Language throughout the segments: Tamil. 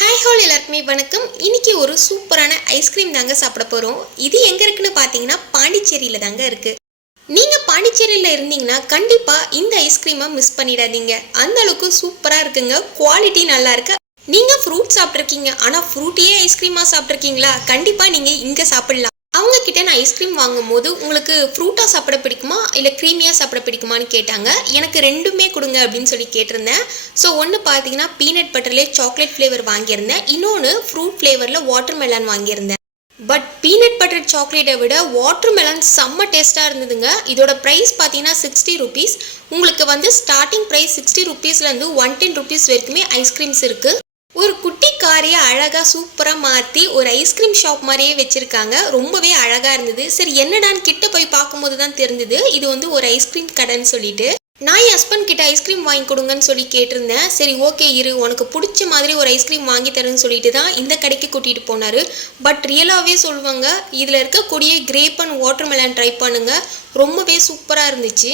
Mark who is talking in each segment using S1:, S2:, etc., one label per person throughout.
S1: ஹாய் ஹால் எல்லாருக்குமே வணக்கம். இன்னைக்கு ஒரு சூப்பரான ஐஸ்கிரீம் தாங்க சாப்பிட போகிறோம் இது எங்கே இருக்குன்னு பார்த்தீங்கன்னா பாண்டிச்சேரியில் தாங்க இருக்குது நீங்கள் பாண்டிச்சேரியில் இருந்தீங்கன்னா கண்டிப்பாக இந்த ஐஸ்கிரீமை மிஸ் பண்ணிடாதீங்க. அந்த அளவுக்கு சூப்பராக இருக்குங்க. குவாலிட்டி நல்லா இருக்கு. நீங்கள் ஃப்ரூட் சாப்பிட்ருக்கீங்க ஆனால் ஃப்ரூட்டியே ஐஸ்கிரீமாக சாப்பிட்ருக்கீங்களா கண்டிப்பாக நீங்கள் இங்கே சாப்பிட்லாம். அவங்கக்கிட்ட நான் ஐஸ்கிரீம் வாங்கும்போது உங்களுக்கு ஃப்ரூட்டாக சாப்பிட பிடிக்குமா? இல்லை க்ரீமியாக சாப்பிட பிடிக்குமான்னு கேட்டாங்க. எனக்கு ரெண்டுமே கொடுங்க அப்படின்னு சொல்லி கேட்டிருந்தேன். ஸோ ஒன்று பார்த்தீங்கன்னா பீனட் பட்டர்லேயே சாக்லேட் ஃப்ளேவர் வாங்கியிருந்தேன். இன்னொன்று ஃப்ரூட் ஃப்ளேவரில் வாட்டர் மெலான் வாங்கியிருந்தேன். பட் பீனட் பட்டர் சாக்லேட்டை விட வாட்டர் மெலன் செம்ம டேஸ்ட்டாக இருந்ததுங்க. இதோட ப்ரைஸ் பார்த்தீங்கன்னா சிக்ஸ்டி ருபீஸ் உங்களுக்கு வந்து ஸ்டார்டிங் ப்ரைஸ் சிக்ஸ்டி ருபீஸ்லேருந்து ஒன் டென் ருபீஸ் வரைக்குமே ஐஸ்கிரீம்ஸ் இருக்குது ஒரு மாதிரியே அழகாக சூப்பராக மாற்றி ஒரு ஐஸ்கிரீம் ஷாப் மாதிரியே வச்சுருக்காங்க. ரொம்பவே அழகாக இருந்தது. சரி என்னடான்னு கிட்ட போய் பார்க்கும்போது தான் தெரிஞ்சது. இது வந்து ஒரு ஐஸ்கிரீம் கடைன்னு சொல்லிட்டு. நான் என் ஹஸ்பண்ட் கிட்ட ஐஸ்கிரீம் வாங்கி கொடுங்கன்னு சொல்லி கேட்டிருந்தேன். சரி ஓகே இரு. உனக்கு பிடிச்ச மாதிரி ஒரு ஐஸ்கிரீம் வாங்கி தரேன்னு சொல்லிட்டு தான் இந்த கடைக்கு கூட்டிகிட்டு போனார். பட் ரியலாகவே சொல்லுவாங்க இதில் இருக்கக்கூடிய grape and watermelon try பண்ணுங்கள் ரொம்பவே சூப்பராக இருந்துச்சு.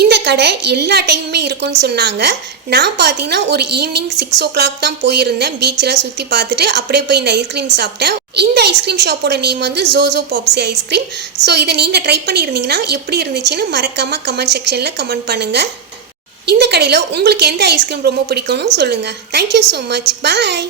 S1: இந்த கடை எல்லா டைமுமே இருக்கும்னு சொன்னாங்க. நான் பார்த்தீங்கன்னா ஒரு ஈவினிங் சிக்ஸ் ஓ கிளாக் தான் போயிருந்தேன். பீச்செலாம் சுற்றி பார்த்துட்டு அப்படியே போய் இந்த ஐஸ்கிரீம் சாப்பிட்டேன். இந்த ஐஸ்கிரீம் ஷாப்போட நேம் வந்து ஜோசோ பாப்ஸி ஐஸ்கிரீம் ஸோ இதை நீங்கள் ட்ரை பண்ணியிருந்தீங்கன்னா எப்படி இருந்துச்சுன்னு மறக்காமல் கமெண்ட் செக்ஷனில் கமெண்ட் பண்ணுங்கள் இந்த கடையில் உங்களுக்கு எந்த ஐஸ்கிரீம் ரொம்ப பிடிக்கும்னு சொல்லுங்கள் தேங்க்யூ ஸோ மச் பாய்